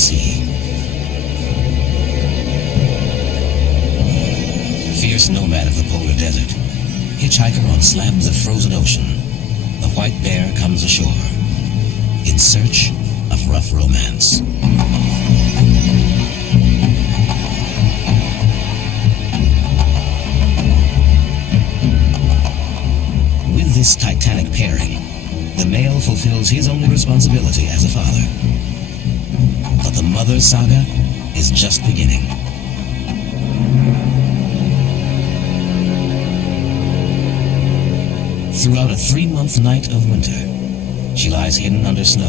sea. Fierce nomad of the polar desert, hitchhiker on slabs of frozen ocean, the white bear comes ashore in search of rough romance. With this titanic pairing, the male fulfills his only responsibility as a father. But the mother saga is just beginning. Throughout a 3-month night of winter, she lies hidden under snow.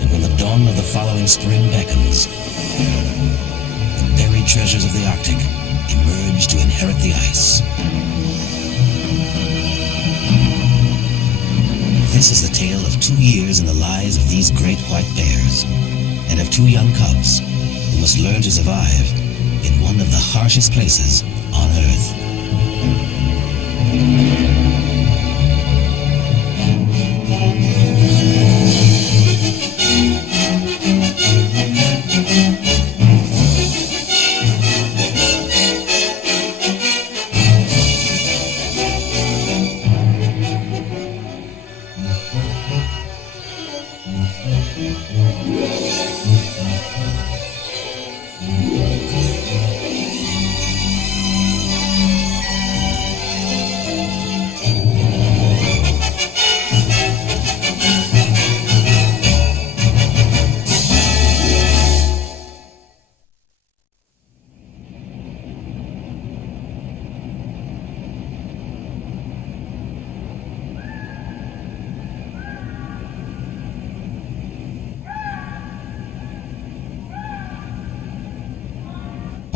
And when the dawn of the following spring beckons, the buried treasures of the Arctic emerge to inherit the ice. This is the tale of 2 years in the lives of these great white bears, and of 2 young cubs who must learn to survive in one of the harshest places on Earth.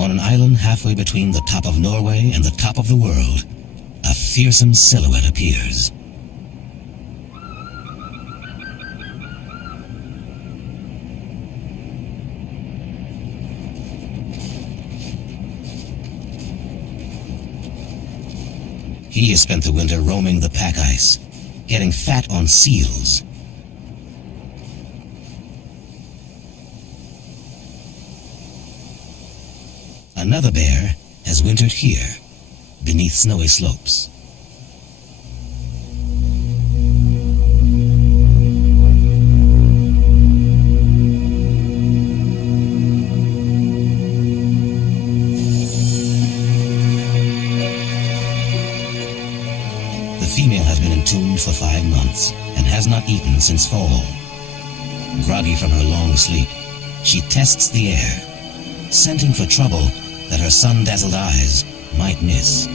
On an island halfway between the top of Norway and the top of the world, a fearsome silhouette appears. He has spent the winter roaming the pack ice, getting fat on seals. Another bear has wintered here, beneath snowy slopes. The female has been entombed for 5 months and has not eaten since fall. Groggy from her long sleep, she tests the air, scenting for trouble that her sun-dazzled eyes might miss.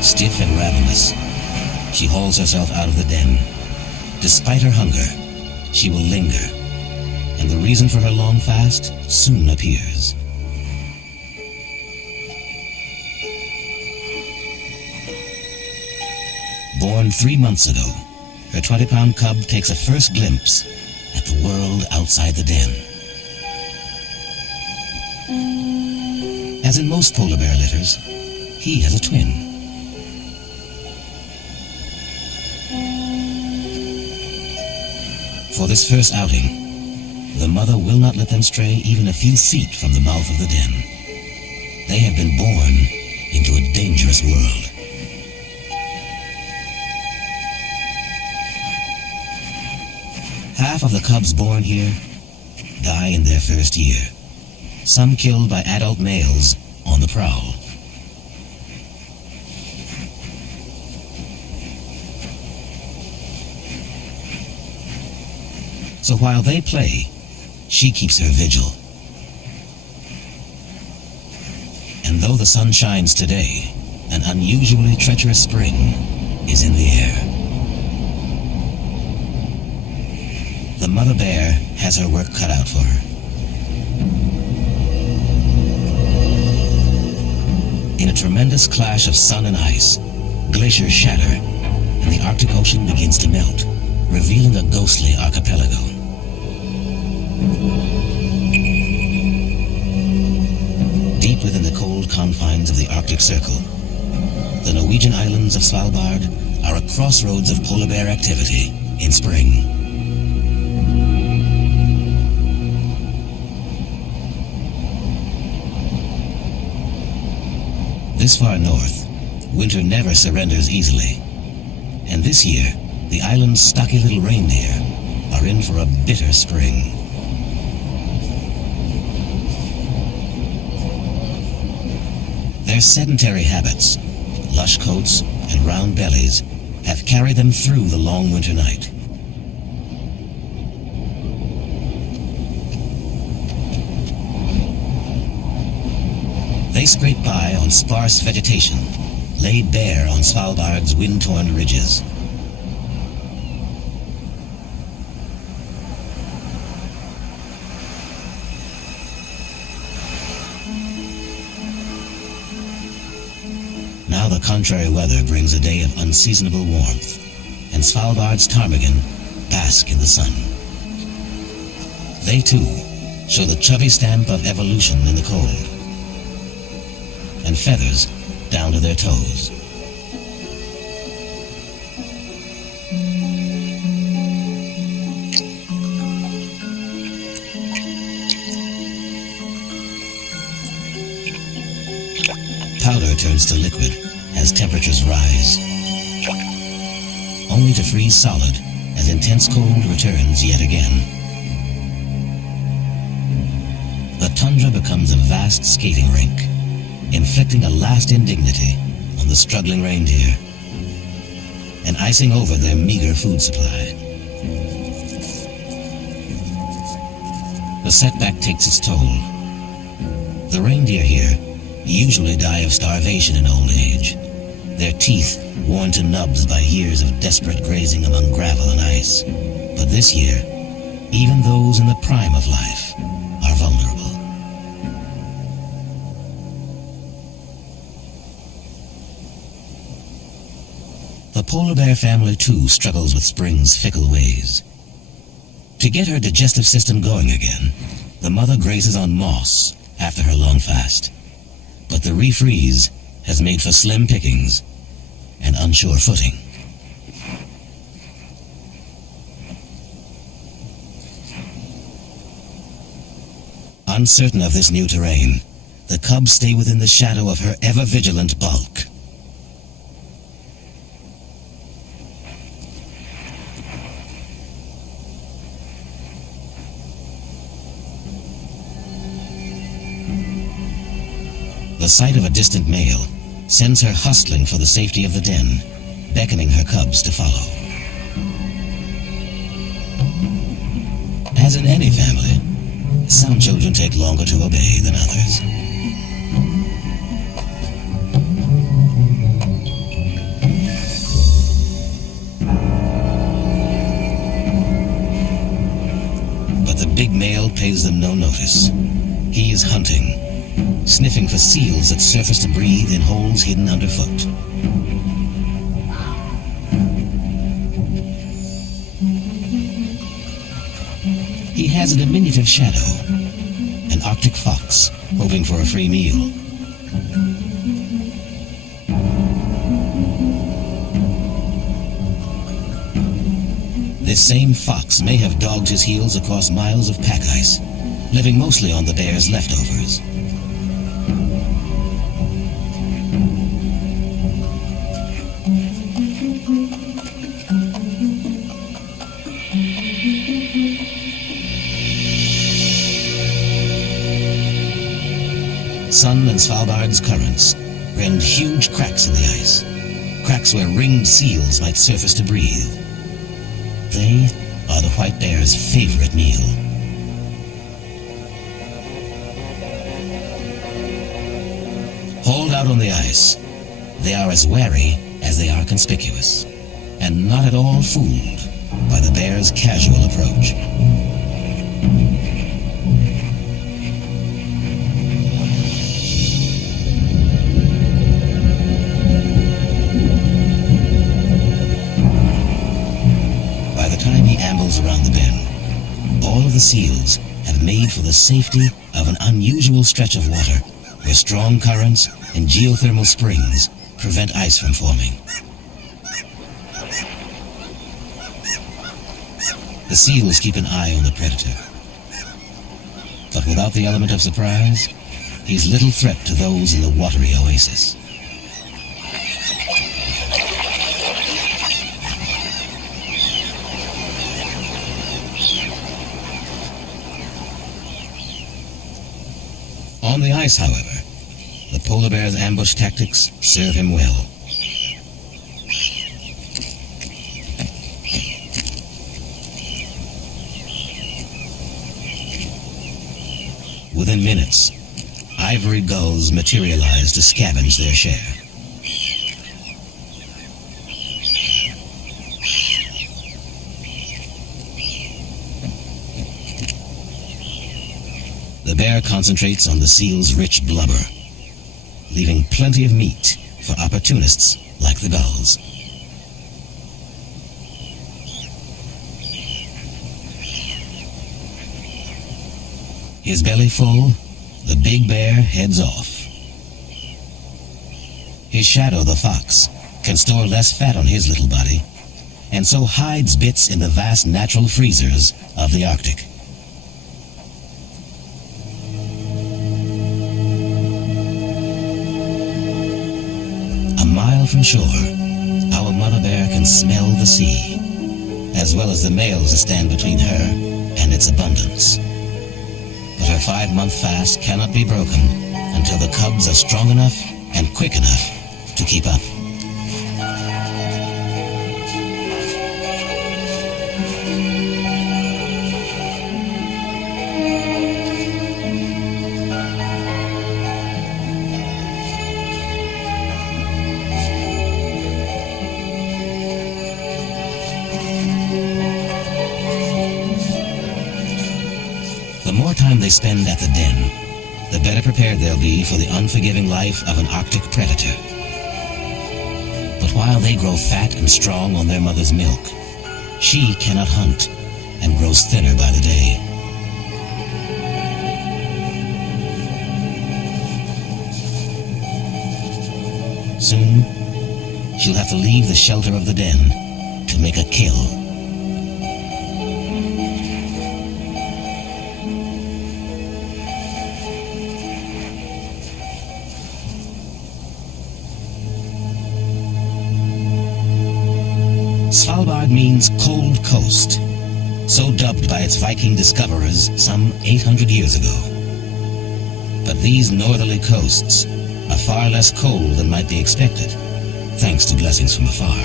Stiff and ravenous, she hauls herself out of the den. Despite her hunger, she will linger, and the reason for her long fast soon appears. Born 3 months ago, her 20-pound cub takes a first glimpse at the world outside the den. As in most polar bear litters, he has a twin. For this first outing, the mother will not let them stray even a few feet from the mouth of the den. They have been born into a dangerous world. Half of the cubs born here die in their first year, some killed by adult males on the prowl. So while they play, she keeps her vigil. And though the sun shines today, an unusually treacherous spring is in the air. The mother bear has her work cut out for her. In a tremendous clash of sun and ice, glaciers shatter, and the Arctic Ocean begins to melt, revealing a ghostly archipelago. Deep within the cold confines of the Arctic Circle, the Norwegian islands of Svalbard are a crossroads of polar bear activity in spring. This far north, winter never surrenders easily. And this year, the island's stocky little reindeer are in for a bitter spring. Their sedentary habits, lush coats and round bellies, have carried them through the long winter night. They scrape by on sparse vegetation, laid bare on Svalbard's wind-torn ridges. Now the contrary weather brings a day of unseasonable warmth, and Svalbard's ptarmigan bask in the sun. They too show the chubby stamp of evolution in the cold, and feathers down to their toes. Powder turns to liquid as temperatures rise, only to freeze solid as intense cold returns yet again. The tundra becomes a vast skating rink, inflicting a last indignity on the struggling reindeer and icing over their meager food supply. The setback takes its toll. The reindeer here usually die of starvation in old age, their teeth worn to nubs by years of desperate grazing among gravel and ice. But this year, even those in the prime of life are vulnerable. The polar bear family too struggles with spring's fickle ways. To get her digestive system going again, the mother grazes on moss after her long fast. But the refreeze has made for slim pickings and unsure footing. Uncertain of this new terrain, the cubs stay within the shadow of her ever-vigilant bulk. The sight of a distant male sends her hustling for the safety of the den, beckoning her cubs to follow. As in any family, some children take longer to obey than others. But the big male pays them no notice. He is hunting, sniffing for seals that surface to breathe in holes hidden underfoot. He has a diminutive shadow, an Arctic fox, hoping for a free meal. This same fox may have dogged his heels across miles of pack ice, living mostly on the bear's leftovers. Sun and Svalbard's currents rend huge cracks in the ice, cracks where ringed seals might surface to breathe. They are the white bear's favorite meal. Hauled out on the ice, they are as wary as they are conspicuous, and not at all fooled by the bear's casual approach. By the time he ambles around the bend, all of the seals have made for the safety of an unusual stretch of water where strong currents and geothermal springs prevent ice from forming. The seals keep an eye on the predator. But without the element of surprise, he's little threat to those in the watery oasis. On the ice, however, the polar bear's ambush tactics serve him well. Within minutes, ivory gulls materialize to scavenge their share. The bear concentrates on the seal's rich blubber, leaving plenty of meat for opportunists like the gulls. His belly full, the big bear heads off. His shadow, the fox, can store less fat on his little body, and so hides bits in the vast natural freezers of the Arctic. A mile from shore, our mother bear can smell the sea, as well as the males that stand between her and its abundance. But her 5-month fast cannot be broken until the cubs are strong enough and quick enough to keep up. The more time they spend at the den, the better prepared they'll be for the unforgiving life of an Arctic predator. But while they grow fat and strong on their mother's milk, she cannot hunt and grows thinner by the day. Soon, she'll have to leave the shelter of the den to make a kill. Svalbard means cold coast, so dubbed by its Viking discoverers some 800 years ago. But these northerly coasts are far less cold than might be expected, thanks to blessings from afar.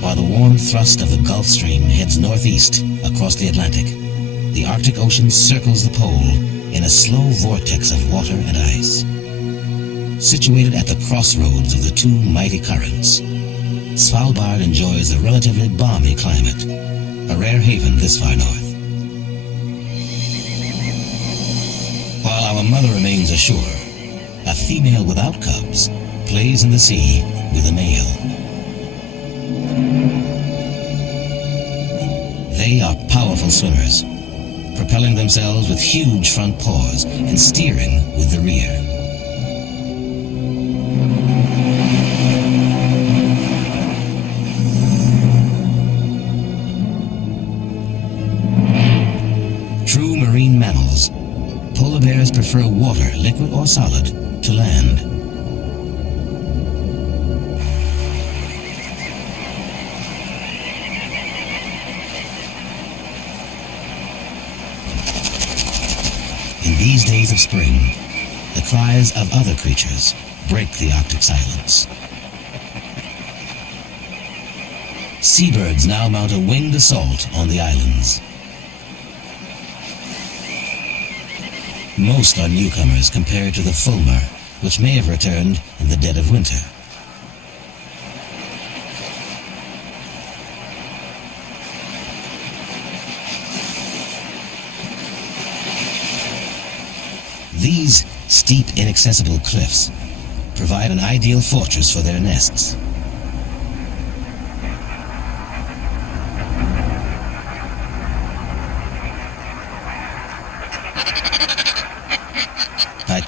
While the warm thrust of the Gulf Stream heads northeast across the Atlantic, the Arctic Ocean circles the pole in a slow vortex of water and ice. Situated at the crossroads of the two mighty currents, Svalbard enjoys a relatively balmy climate, a rare haven this far north. While our mother remains ashore, a female without cubs plays in the sea with a male. They are powerful swimmers, propelling themselves with huge front paws and steering with the rear. True marine mammals, polar bears prefer water, liquid or solid, to land. In these days of spring, the cries of other creatures break the Arctic silence. Seabirds now mount a winged assault on the islands. Most are newcomers compared to the fulmar, which may have returned in the dead of winter. These steep, inaccessible cliffs provide an ideal fortress for their nests.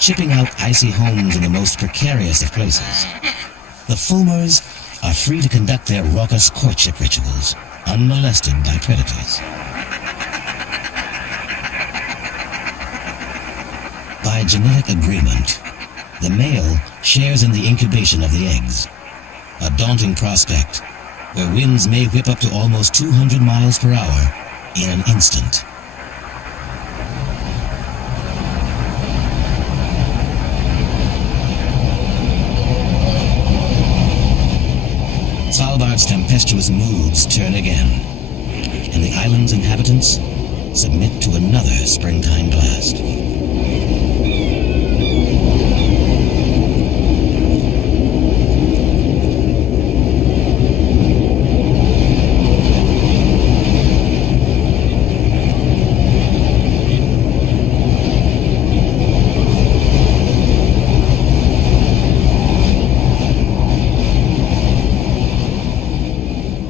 chipping out icy homes in the most precarious of places. The Fulmars are free to conduct their raucous courtship rituals, unmolested by predators. By genetic agreement, the male shares in the incubation of the eggs, a daunting prospect where winds may whip up to almost 200 miles per hour in an instant. Svalbard's tempestuous moods turn again, and the island's inhabitants submit to another springtime blast.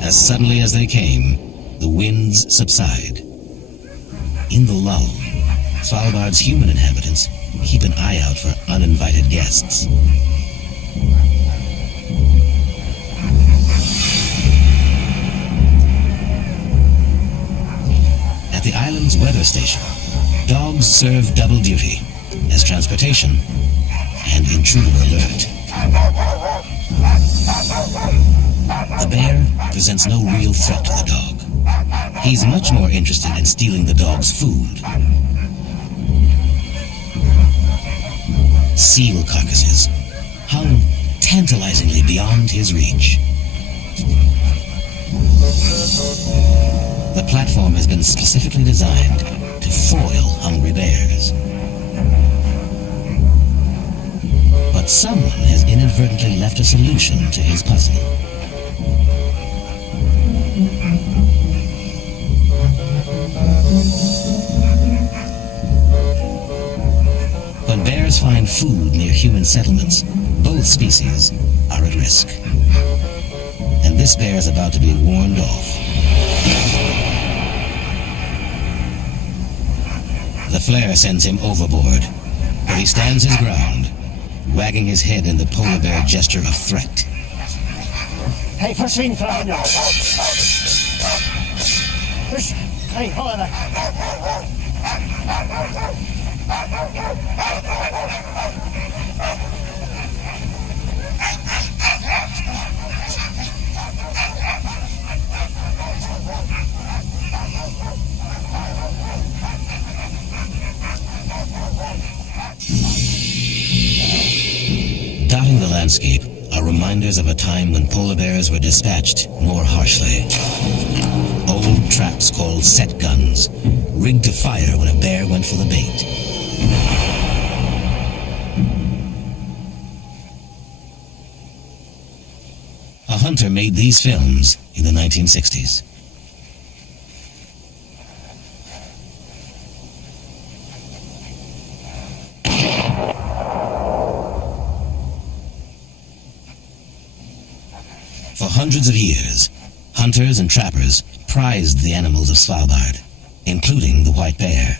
As suddenly as they came, the winds subside. In the lull, Svalbard's human inhabitants keep an eye out for uninvited guests. At the island's weather station, dogs serve double duty as transportation and intruder alert. The bear presents no real threat to the dog. He's much more interested in stealing the dog's food. Seal carcasses hung tantalizingly beyond his reach. The platform has been specifically designed to foil hungry bears. But someone has inadvertently left a solution to his puzzle. When bears find food near human settlements, both species are at risk. And this bear is about to be warned off. The flare sends him overboard, but he stands his ground, wagging his head in the polar bear gesture of threat. Hey, forsvinn fra henne! Hysj! Hei, hold deg! Dotting the landscape are reminders of a time when polar bears were dispatched more harshly. Old traps called set guns, rigged to fire when a bear went for the bait. A hunter made these films in the 1960s. For hundreds of years, hunters and trappers prized the animals of Svalbard, including the white bear.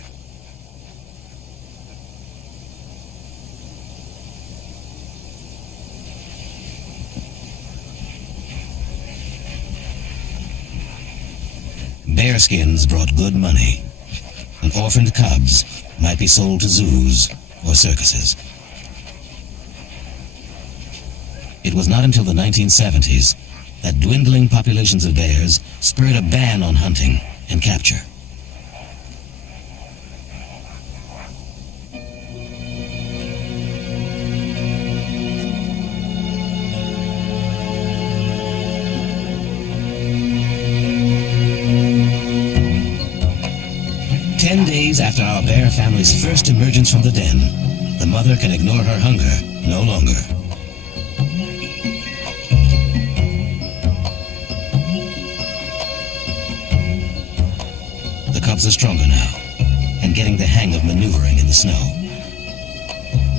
Bear skins brought good money, and orphaned cubs might be sold to zoos or circuses. It was not until the 1970s that dwindling populations of bears spurred a ban on hunting and capture. Ten days after our bear family's first emergence from the den, the mother can ignore her hunger no longer. The cubs are stronger now, and getting the hang of maneuvering in the snow,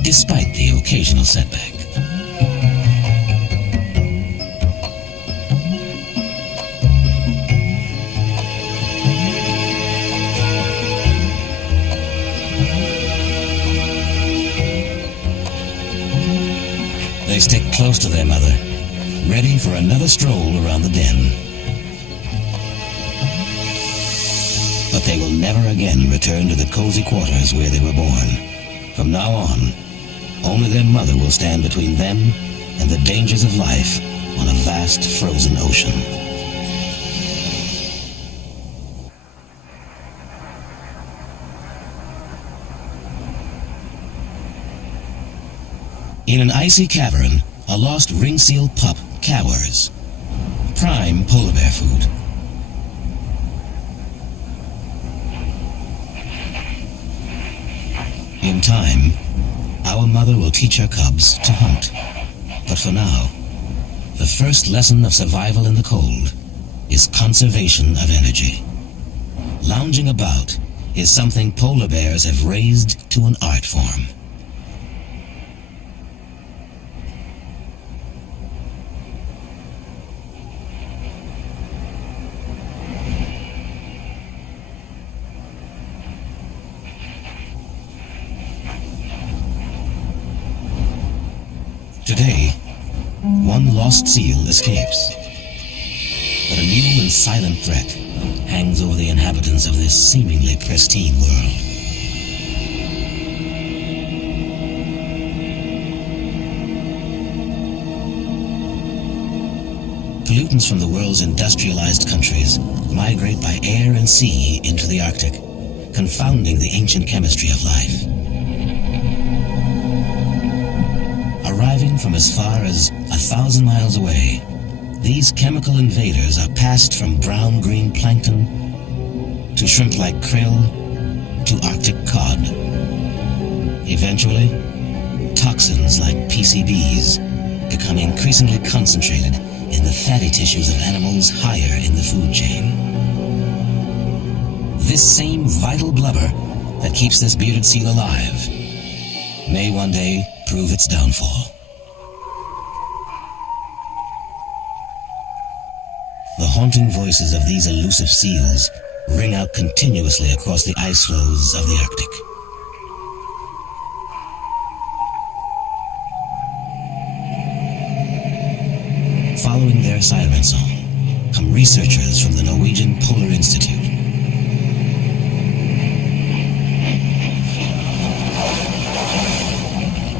despite the occasional setback. close to their mother, ready for another stroll around the den. But they will never again return to the cozy quarters where they were born. From now on, only their mother will stand between them and the dangers of life on a vast frozen ocean. In an icy cavern, a lost ring seal pup cowers. Prime polar bear food. In time, our mother will teach her cubs to hunt. But for now, the first lesson of survival in the cold is conservation of energy. Lounging about is something polar bears have raised to an art form. Today, one lost seal escapes. But a new and silent threat hangs over the inhabitants of this seemingly pristine world. Pollutants from the world's industrialized countries migrate by air and sea into the Arctic, confounding the ancient chemistry of life. Arriving from as far as 1,000 miles away, these chemical invaders are passed from brown-green plankton to shrimp-like krill to Arctic cod. Eventually, toxins like PCBs become increasingly concentrated in the fatty tissues of animals higher in the food chain. This same vital blubber that keeps this bearded seal alive may one day prove its downfall. The haunting voices of these elusive seals ring out continuously across the ice floes of the Arctic. Following their siren song come researchers from the Norwegian Polar Institute.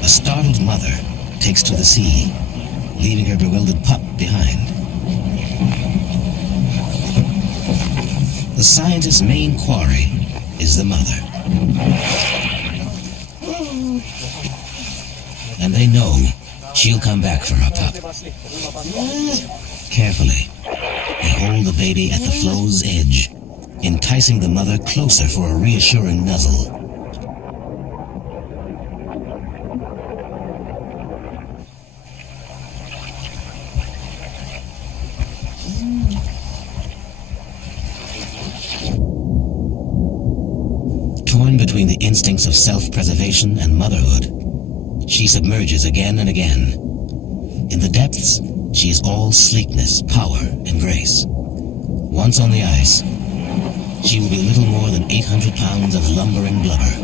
A startled mother takes to the sea, leaving her bewildered pup behind. The scientist's main quarry is the mother. And they know she'll come back for her pup. Carefully, they hold the baby at the flow's edge, enticing the mother closer for a reassuring nuzzle. Torn between the instincts of self-preservation and motherhood, she submerges again and again. In the depths, she is all sleekness, power, and grace. Once on the ice, she will be little more than 800 pounds of lumbering blubber.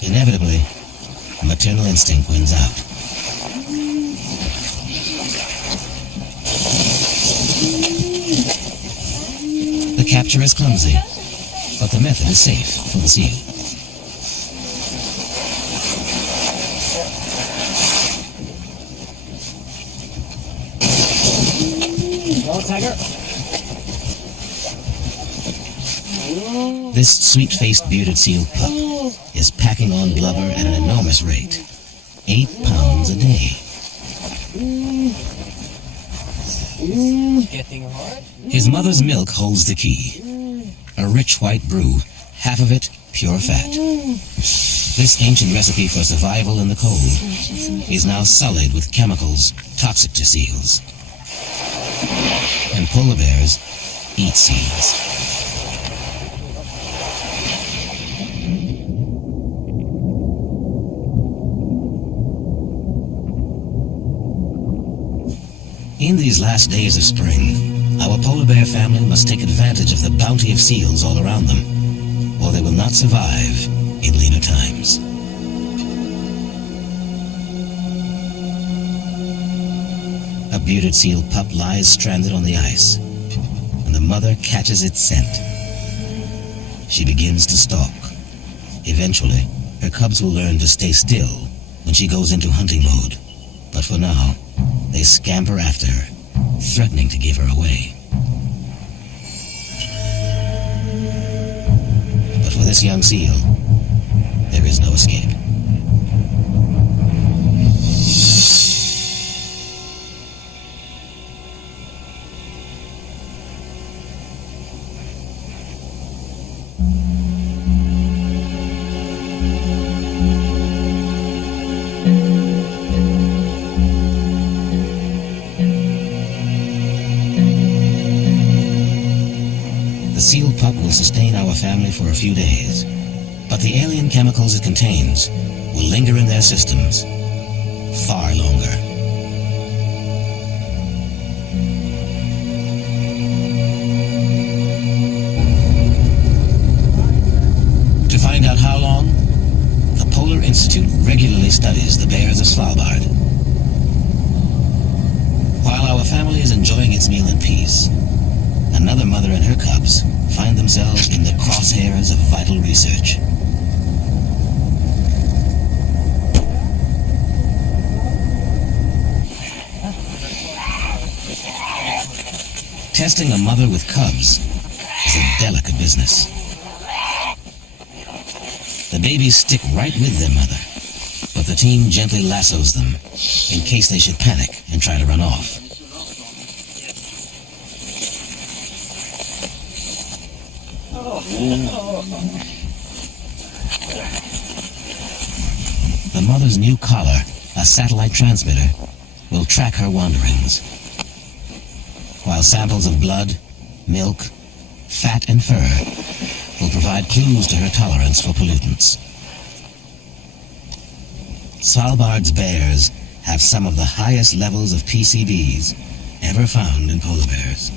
Inevitably, maternal instinct wins out. The capture is clumsy, but the method is safe for the seal. Go, tiger. This sweet-faced bearded seal pup is packing on blubber at an enormous rate, 8 pounds a day. Getting hard. His mother's milk holds the key. A rich white brew, half of it pure fat. This ancient recipe for survival in the cold is now sullied with chemicals toxic to seals. And polar bears eat seals. In these last days of spring, our polar bear family must take advantage of the bounty of seals all around them. or they will not survive in leaner times. A bearded seal pup lies stranded on the ice, and the mother catches its scent. She begins to stalk. Eventually, her cubs will learn to stay still when she goes into hunting mode. But for now, they scamper after her, threatening to give her away. But for this young seal, there is no escape. The seal pup will sustain our family for a few days, but the alien chemicals it contains will linger in their systems far longer. To find out how long, the Polar Institute regularly studies the bears of Svalbard. While our family is enjoying its meal in peace, another mother and her cubs find themselves in the crosshairs of vital research. Testing a mother with cubs is a delicate business. The babies stick right with their mother, but the team gently lassos them in case they should panic and try to run off. The mother's new collar, a satellite transmitter, will track her wanderings, while samples of blood, milk, fat, and fur will provide clues to her tolerance for pollutants. Svalbard's bears have some of the highest levels of PCBs ever found in polar bears,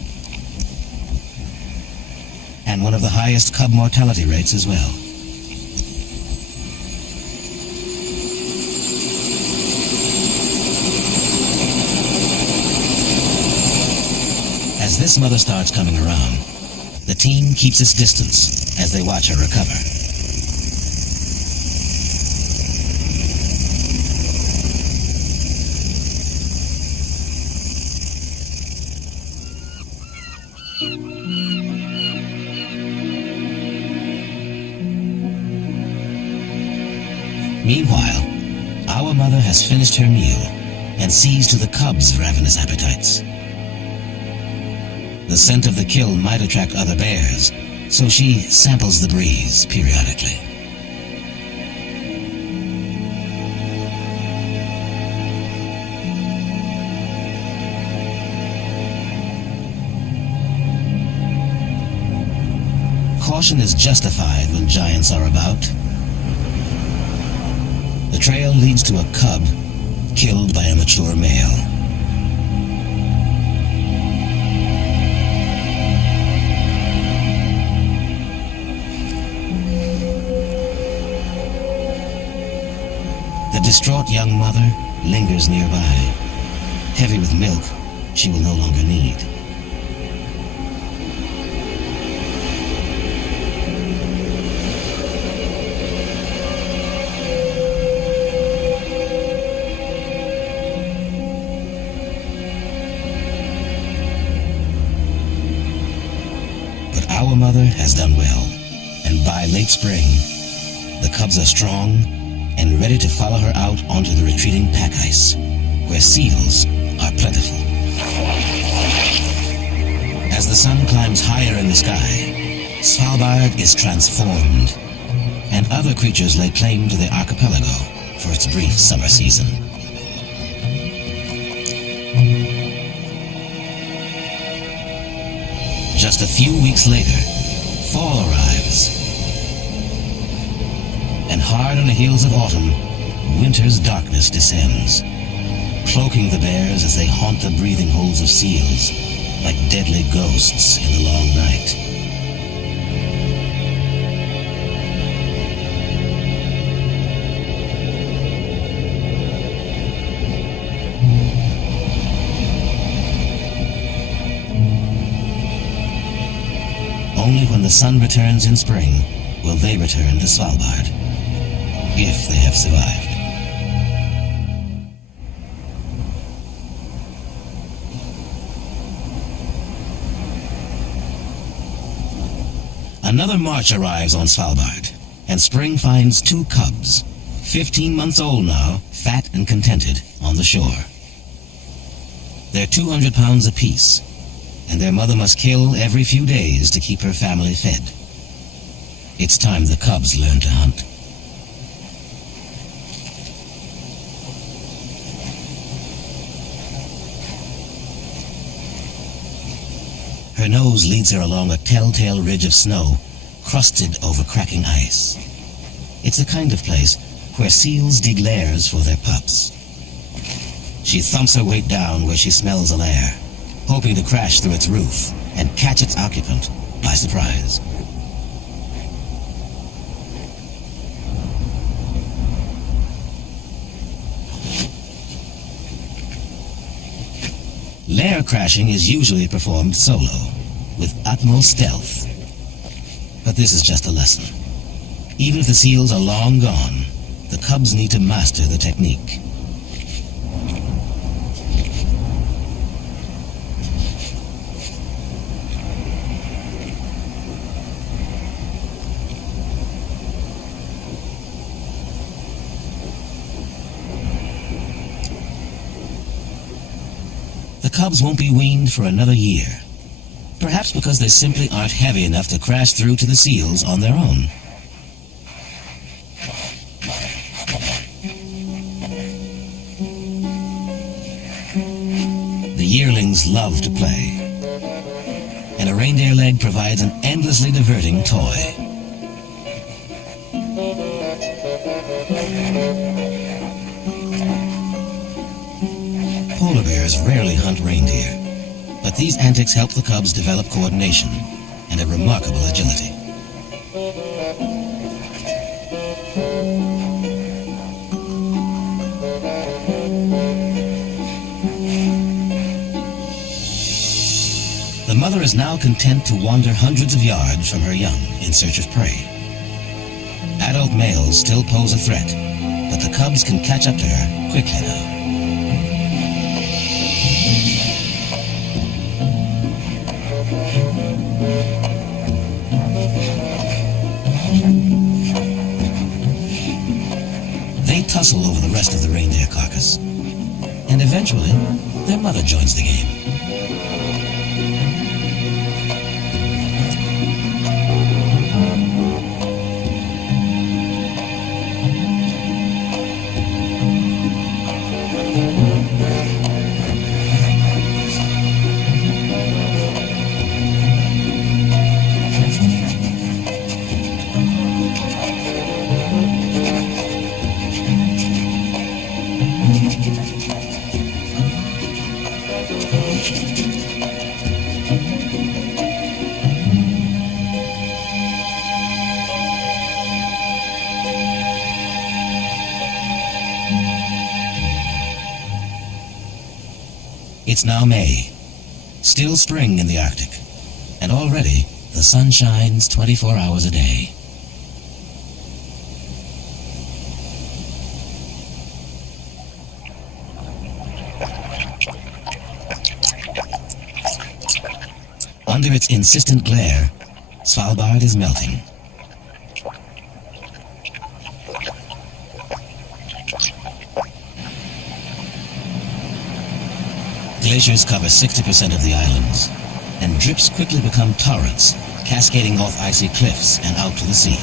and one of the highest cub mortality rates as well. As this mother starts coming around, the team keeps its distance as they watch her recover. Meanwhile, our mother has finished her meal and sees to the cubs' ravenous appetites. The scent of the kill might attract other bears, so she samples the breeze periodically. Caution is justified when giants are about. The trail leads to a cub killed by a mature male. The distraught young mother lingers nearby, heavy with milk she will no longer need. But our mother has done well, and by late spring, the cubs are strong and ready to follow her out onto the retreating pack ice, where seals are plentiful. As the sun climbs higher in the sky, Svalbard is transformed, and other creatures lay claim to the archipelago for its brief summer season. Just a few weeks later, fall arrives. And hard on the heels of autumn, winter's darkness descends, cloaking the bears as they haunt the breathing holes of seals like deadly ghosts in the long night. when the sun returns in spring, will they return to Svalbard. If they have survived. Another March arrives on Svalbard, and spring finds two cubs, 15 months old now, fat and contented, on the shore. They're 200 pounds apiece, and their mother must kill every few days to keep her family fed. It's time the cubs learn to hunt. Her nose leads her along a telltale ridge of snow, crusted over cracking ice. It's the kind of place where seals dig lairs for their pups. She thumps her weight down where she smells a lair, hoping to crash through its roof and catch its occupant by surprise. Lair crashing is usually performed solo, with utmost stealth. But this is just a lesson. Even if the seals are long gone, the cubs need to master the technique. The cubs won't be weaned for another year. Perhaps because they simply aren't heavy enough to crash through to the seals on their own. The yearlings love to play, and a reindeer leg provides an endlessly diverting toy. Polar bears rarely hunt reindeer, but these antics help the cubs develop coordination and a remarkable agility. The mother is now content to wander hundreds of yards from her young in search of prey. Adult males still pose a threat, but the cubs can catch up to her quickly now. They tussle over the rest of the reindeer carcass, and eventually, their mother joins the game. It's now May, still spring in the Arctic, and already the sun shines 24 hours a day. Under its insistent glare, Svalbard is melting. Glaciers cover 60% of the islands, and drips quickly become torrents, cascading off icy cliffs and out to the sea.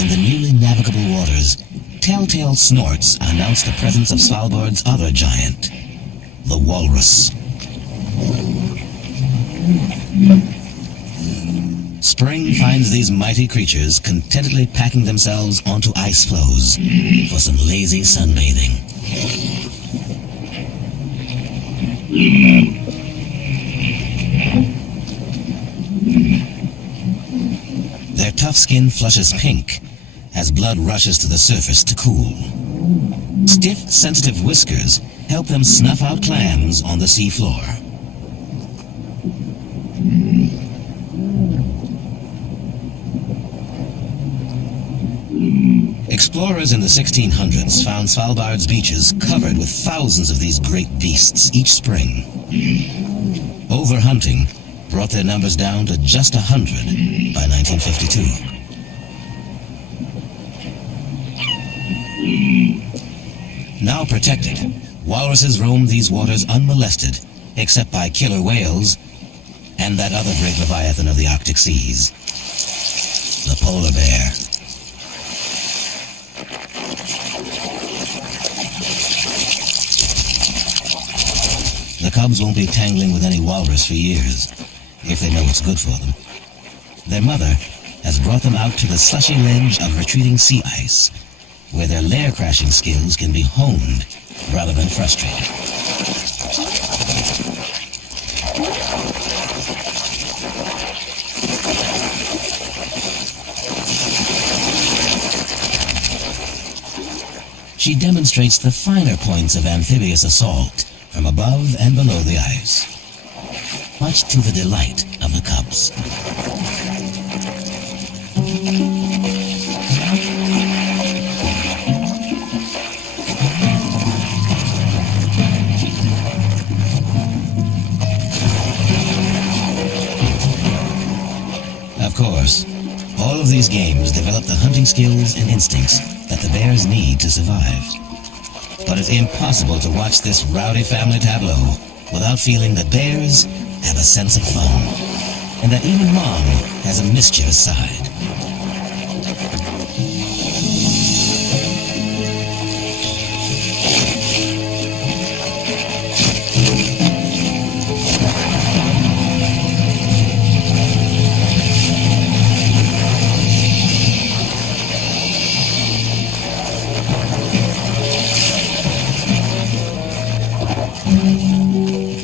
In the newly navigable waters, telltale snorts announce the presence of Svalbard's other giant, the walrus. Spring finds these mighty creatures contentedly packing themselves onto ice floes for some lazy sunbathing. tough skin flushes pink as blood rushes to the surface to cool. Stiff, sensitive whiskers help them snuff out clams on the seafloor. Explorers in the 1600s found Svalbard's beaches covered with thousands of these great beasts each spring. Overhunting brought their numbers down to just 100 by 1952. Now protected, walruses roam these waters unmolested, except by killer whales and that other great leviathan of the Arctic seas, the polar bear. The cubs won't be tangling with any walrus for years, if they know what's good for them. Their mother has brought them out to the slushy ledge of retreating sea ice, where their lair crashing skills can be honed rather than frustrated. She demonstrates the finer points of amphibious assault from above and below the ice, much to the delight of the cubs. Of course, all of these games develop the hunting skills and instincts that the bears need to survive. But it's impossible to watch this rowdy family tableau without feeling that bears have a sense of fun, and that even Mom has a mischievous side.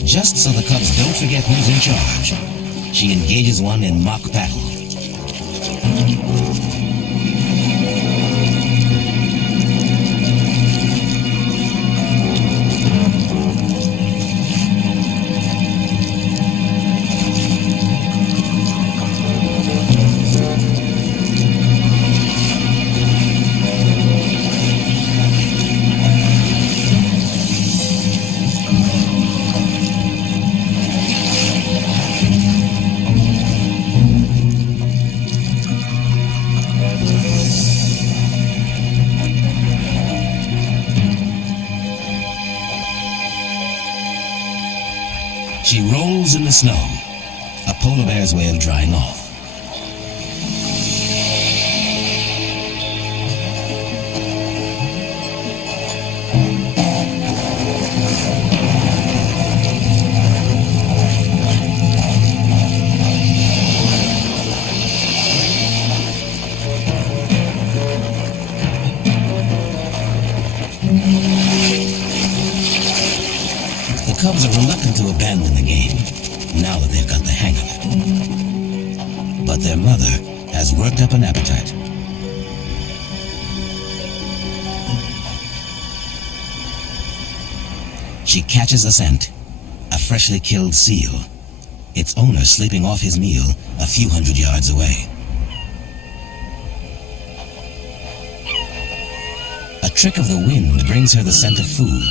Just so the cubs don't forget who's in charge, she engages one in mock battle. She rolls in the snow, a polar bear's way of drying off. The cubs are reluctant to abandon the game, now that they've got the hang of it. But their mother has worked up an appetite. She catches a scent, a freshly killed seal, its owner sleeping off his meal a few hundred yards away. A trick of the wind brings her the scent of food,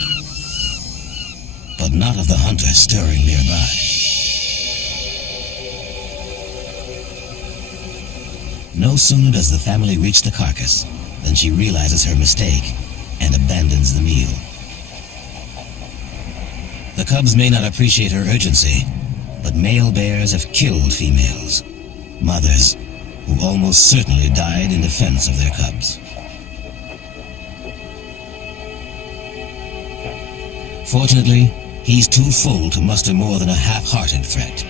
but not of the hunter stirring nearby. No sooner does the family reach the carcass than she realizes her mistake and abandons the meal. The cubs may not appreciate her urgency, but male bears have killed females, mothers who almost certainly died in defense of their cubs. Fortunately, he's too full to muster more than a half-hearted threat.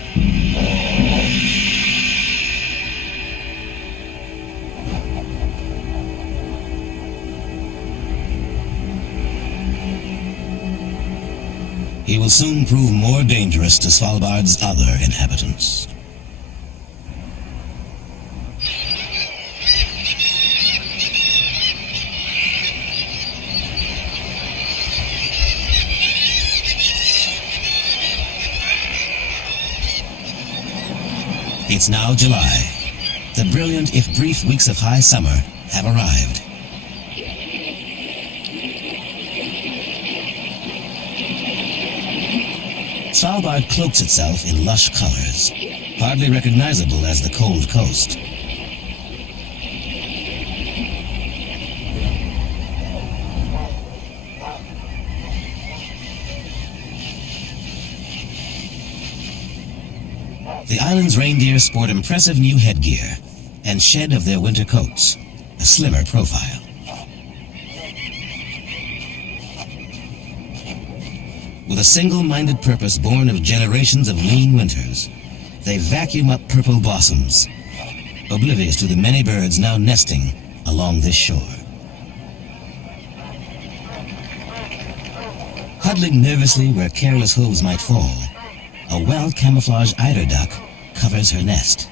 He will soon prove more dangerous to Svalbard's other inhabitants. It's now July. The brilliant, if brief, weeks of high summer have arrived. Svalbard cloaks itself in lush colors, hardly recognizable as the cold coast. The island's reindeer sport impressive new headgear and shed of their winter coats, a slimmer profile. With a single-minded purpose born of generations of lean winters, they vacuum up purple blossoms, oblivious to the many birds now nesting along this shore. Huddling nervously where careless hooves might fall, a well-camouflaged eider duck covers her nest.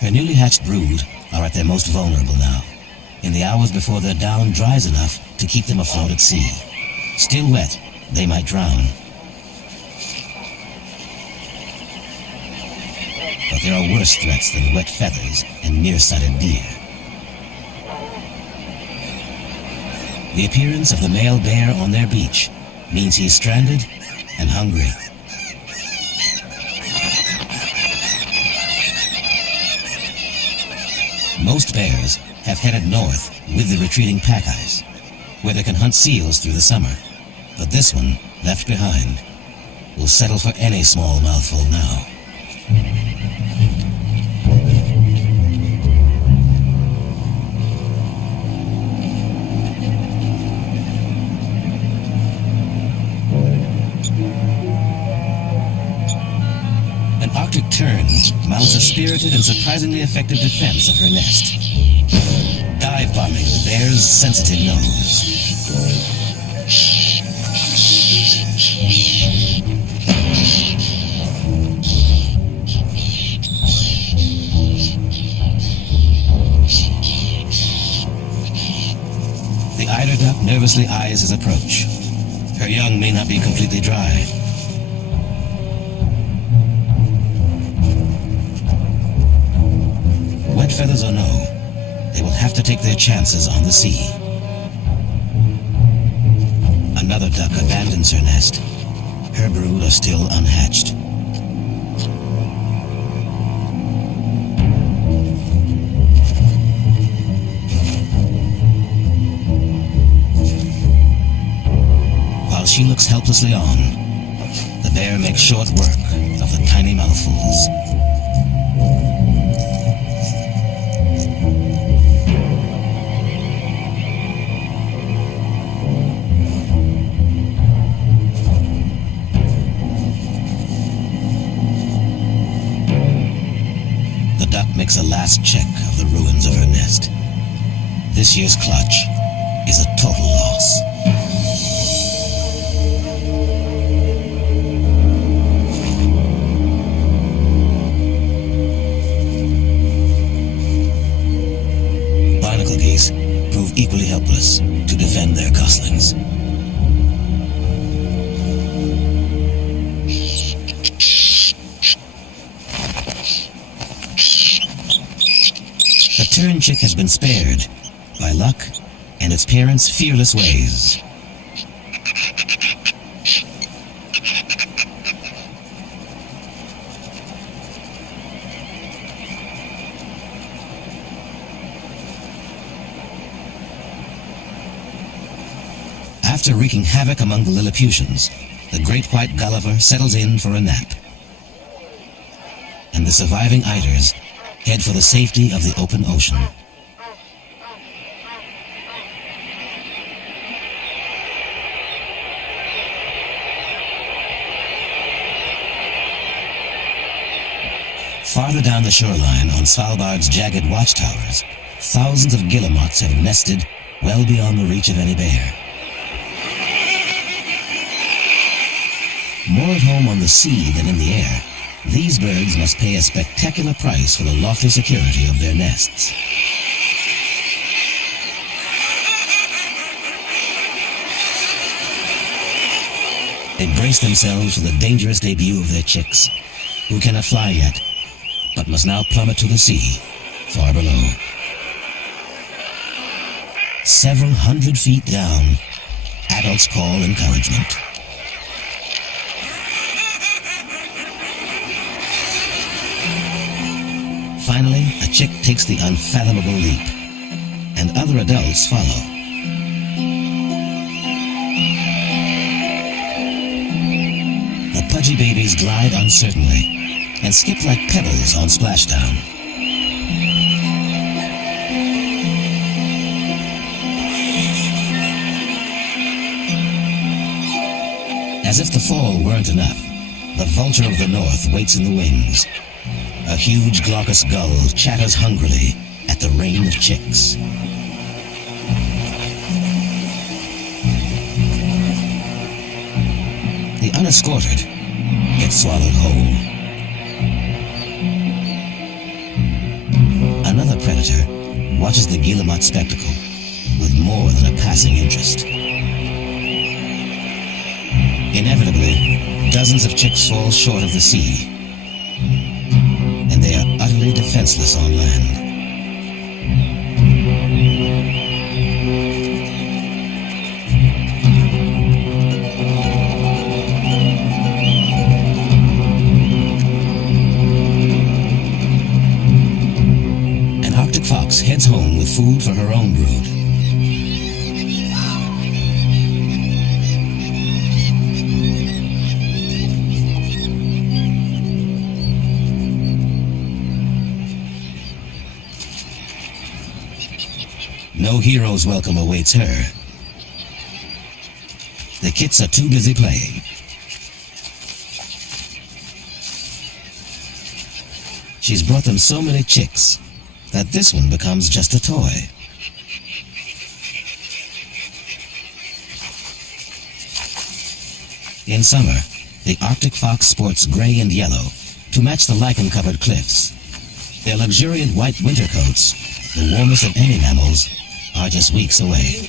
Her newly hatched brood are at their most vulnerable now, in the hours before their down dries enough to keep them afloat at sea. Still wet, they might drown. But there are worse threats than wet feathers and nearsighted deer. The appearance of the male bear on their beach means he's stranded and hungry. Most bears have headed north with the retreating pack ice, where they can hunt seals through the summer. But this one, left behind, will settle for any small mouthful now. An Arctic tern mounts a spirited and surprisingly effective defense of her nest, dive-bombing the bear's sensitive nose. The eider duck nervously eyes his approach. Her young may not be completely dry. Wet feathers or no, they will have to take their chances on the sea. Another duck abandons her nest. Her brood are still unhatched. While she looks helplessly on, the bear makes short work of the tiny mouthfuls. Makes a last check of the ruins of her nest. This year's clutch is a total loss. Barnacle geese prove equally helpless to defend their goslings. The tern chick has been spared by luck and its parents' fearless ways. After wreaking havoc among the Lilliputians, the great white Gulliver settles in for a nap. And the surviving eiders head for the safety of the open ocean. Farther down the shoreline on Svalbard's jagged watchtowers, thousands of guillemots have nested well beyond the reach of any bear. More at home on the sea than in the air, these birds must pay a spectacular price for the lofty security of their nests. They brace themselves for the dangerous debut of their chicks, who cannot fly yet, but must now plummet to the sea, far below. Several hundred feet down, adults call encouragement. Finally, a chick takes the unfathomable leap, and other adults follow. The pudgy babies glide uncertainly and skip like pebbles on splashdown. As if the fall weren't enough, the vulture of the north waits in the wings. A huge glaucous gull chatters hungrily at the rain of chicks. The unescorted get swallowed whole. Another predator watches the guillemot spectacle with more than a passing interest. Inevitably, dozens of chicks fall short of the sea, and they are utterly defenseless on land. An Arctic fox heads home with food for her own brood. No hero's welcome awaits her. The kits are too busy playing. She's brought them so many chicks that this one becomes just a toy. In summer, the Arctic fox sports gray and yellow to match the lichen-covered cliffs. Their luxuriant white winter coats, the warmest of any mammals, are just weeks away.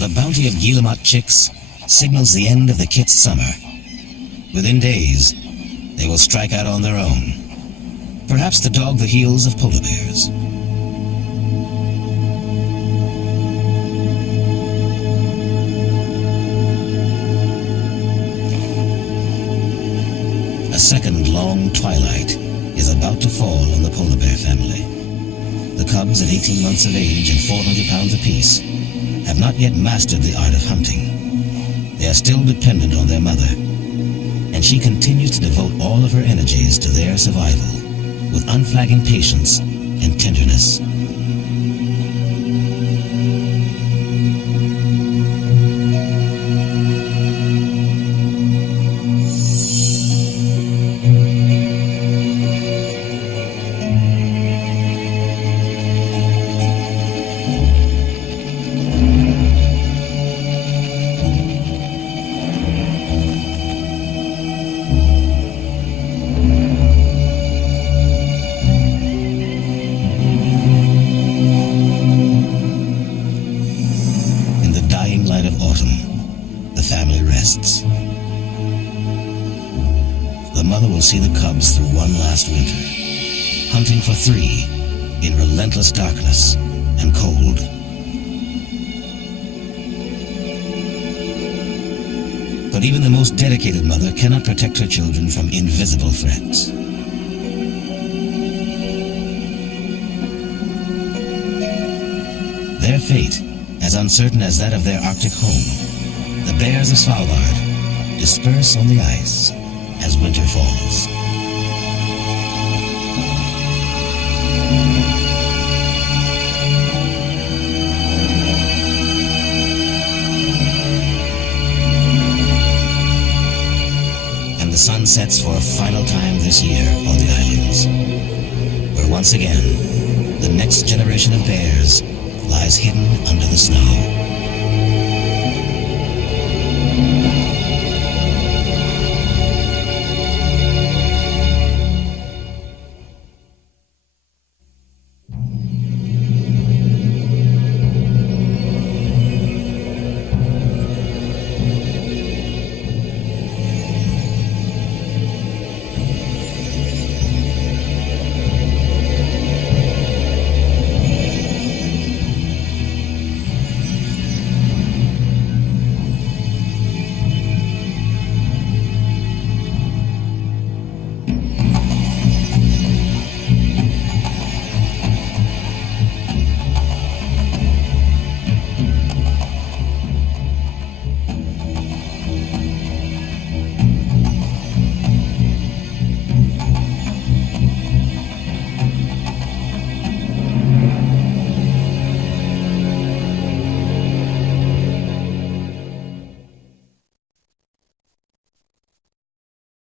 The bounty of guillemot chicks signals the end of the kit's summer. Within days, they will strike out on their own, perhaps to dog the heels of polar bears. A second long twilight is about to fall on the polar bear family. The cubs at 18 months of age and 400 pounds apiece have not yet mastered the art of hunting. They are still dependent on their mother, and she continues to devote all of her energies to their survival with unflagging patience and tenderness. The mother will see the cubs through one last winter, hunting for 3 in relentless darkness and cold. But even the most dedicated mother cannot protect her children from invisible threats. Their fate, as uncertain as that of their Arctic home, the bears of Svalbard disperse on the ice as winter falls. And the sun sets for a final time this year on the islands, where once again, the next generation of bears lies hidden under the snow.